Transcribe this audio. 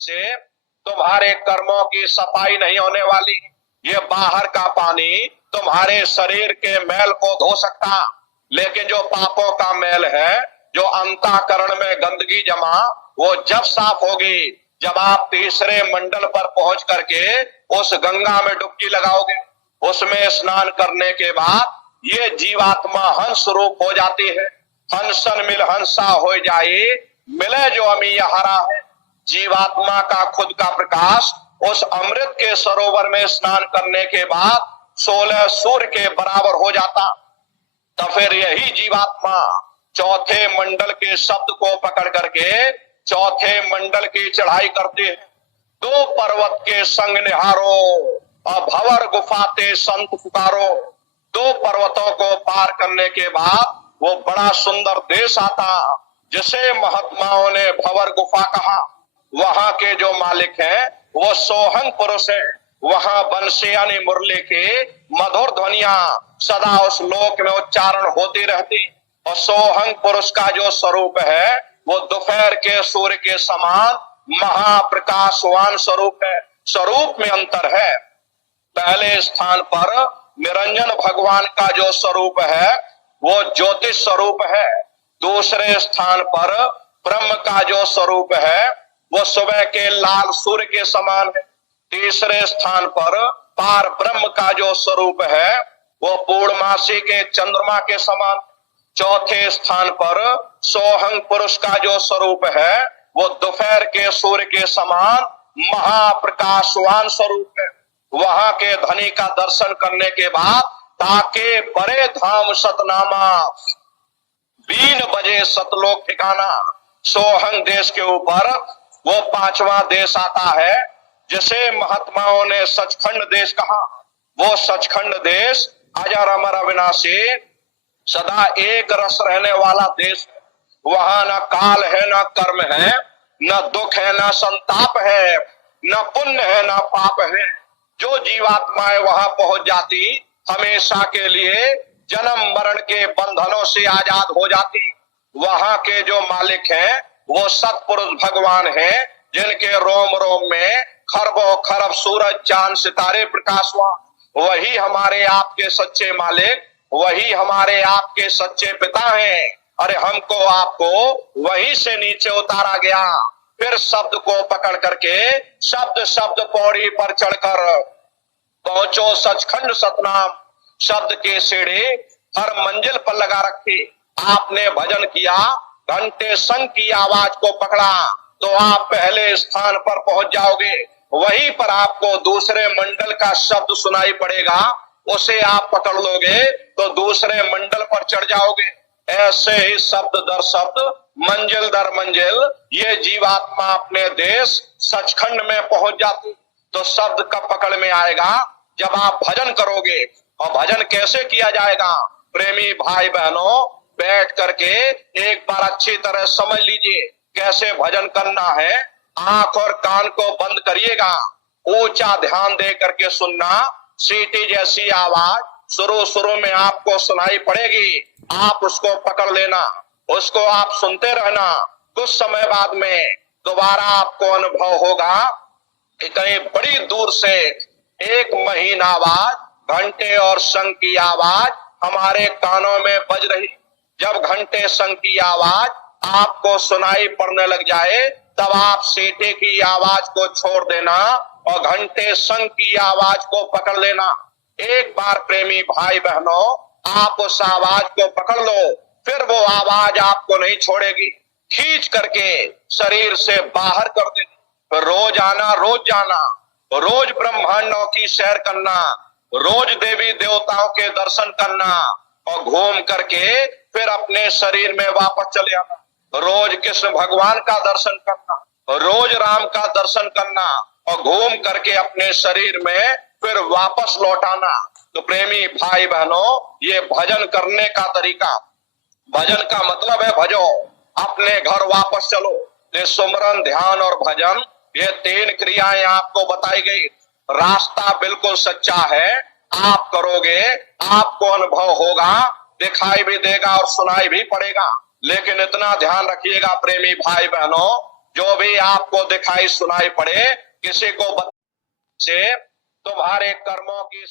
से तुम्हारे कर्मों की सफाई नहीं होने वाली। ये बाहर का पानी तुम्हारे शरीर के मैल को धो सकता, लेकिन जो पापों का मैल है, जो अंतःकरण में गंदगी जमा, वो जब साफ होगी जब आप तीसरे मंडल पर पहुंच करके उस गंगा में डुबकी लगाओगे। उसमें स्नान करने के बाद ये जीवात्मा हंस रूप हो जाती है। हंसन मिल हंसा हो जाए, मिले जो अमी हरा है। जीवात्मा का खुद का प्रकाश उस अमृत के सरोवर में स्नान करने के बाद 16 सूर्य के बराबर हो जाता। तो फिर यही जीवात्मा चौथे मंडल के शब्द को पकड़ करके चौथे मंडल की चढ़ाई करते हैं। दो पर्वत के संग निहारो और भंवर गुफाते संत पुकारो। दो पर्वतों को पार करने के बाद वो बड़ा सुंदर देश आता, जिसे महात्माओं ने भंवर गुफा कहा। वहां के जो मालिक हैं वो सोहंग पुरुष है। वहां बंसी यानी मुरली की मधुर ध्वनिया सदा उस लोक में उच्चारण होती रहती। और सोहंग पुरुष का जो स्वरूप है वो दोपहर के सूर्य के समान महाप्रकाशवान स्वरूप है। स्वरूप में अंतर है। पहले स्थान पर निरंजन भगवान का जो स्वरूप है वो ज्योतिष स्वरूप है। दूसरे स्थान पर ब्रह्म का जो स्वरूप है वो सुबह के लाल सूर्य के समान है। तीसरे स्थान पर पार ब्रह्म का जो स्वरूप है वो पूर्णमासी के चंद्रमा के समान। चौथे स्थान पर सोहंग पुरुष का जो स्वरूप है वो दोपहर के सूर्य के समान महाप्रकाशवान स्वरूप है। वहां के धनी का दर्शन करने के बाद ताके बड़े धाम सतनामा, 3 बजे सतलोक ठिकाना। सोहंग देश के ऊपर वो 5वां देश आता है, जिसे महात्माओं ने सचखंड देश कहा। वो सचखंड देश अजर अमर अविनाशी सदा एक रस रहने वाला देश है। वहां न काल है, न कर्म है, न दुख है, न संताप है, न पुण्य है, न पाप है। जो जीवात्माएं वहां पहुंच जाती हमेशा के लिए जन्म मरण के बंधनों से आजाद हो जाती। वहां के जो मालिक हैं वो सतपुरुष भगवान हैं, जिनके रोम रोम में खरबों खरब सूरज चांद सितारे प्रकाशवान। वही हमारे आपके सच्चे मालिक, वही हमारे आपके सच्चे पिता हैं। अरे हमको आपको वहीं से नीचे उतारा गया। फिर शब्द को पकड़ करके शब्द शब्द पौड़ी पर चढ़कर पहुंचो सचखंड सतनाम। शब्द की सीढ़ी हर मंजिल पर लगा रखी। आपने भजन किया, घंटे संग की आवाज को पकड़ा तो आप पहले स्थान पर पहुंच जाओगे। वहीं पर आपको दूसरे मंडल का शब्द सुनाई पड़ेगा, उसे आप पकड़ लोगे तो दूसरे मंडल पर चढ़ जाओगे। ऐसे ही शब्द दर शब्द, मंजिल दर मंजिल ये जीवात्मा अपने देश सचखंड में पहुंच जाती। तो शब्द कब पकड़ में आएगा? जब आप भजन करोगे। और भजन कैसे किया जाएगा? प्रेमी भाई बहनों, बैठ करके एक बार अच्छी तरह समझ लीजिए कैसे भजन करना है। आंख और कान को बंद करिएगा, ऊंचा ध्यान दे करके सुनना। सीटी जैसी आवाज शुरू में आपको सुनाई पड़ेगी, आप उसको पकड़ लेना, उसको आप सुनते रहना। कुछ समय बाद में दोबारा आपको अनुभव होगा कि कहीं बड़ी दूर से एक महीन आवाज, घंटे और शंख की आवाज हमारे कानों में बज रही। जब घंटे शंख की आवाज आपको सुनाई पड़ने लग जाए तब आप सीटी की आवाज को छोड़ देना और घंटे शंख की आवाज को पकड़ लेना। एक बार प्रेमी भाई बहनों आप उस आवाज को पकड़ लो, फिर वो आवाज आपको नहीं छोड़ेगी, खींच करके शरीर से बाहर कर देगी। रोज आना, रोज जाना, रोज ब्रह्मांडों की सैर करना, रोज देवी देवताओं के दर्शन करना और घूम करके फिर अपने शरीर में वापस चले आना। रोज कृष्ण भगवान का दर्शन करना, रोज राम का दर्शन करना और घूम करके अपने शरीर में फिर वापस लौटाना। तो प्रेमी भाई बहनों, ये भजन करने का तरीका। भजन का मतलब है भजो, अपने घर वापस चलो। ये सुमरन, ध्यान और भजन, ये 3 क्रियाएं आपको बताई गई। रास्ता बिल्कुल सच्चा है, आप करोगे आपको अनुभव होगा, दिखाई भी देगा और सुनाई भी पड़ेगा। लेकिन इतना ध्यान रखिएगा प्रेमी भाई बहनों, जो भी आपको दिखाई सुनाई पड़े, किसी को से तुम्हारे कर्मों की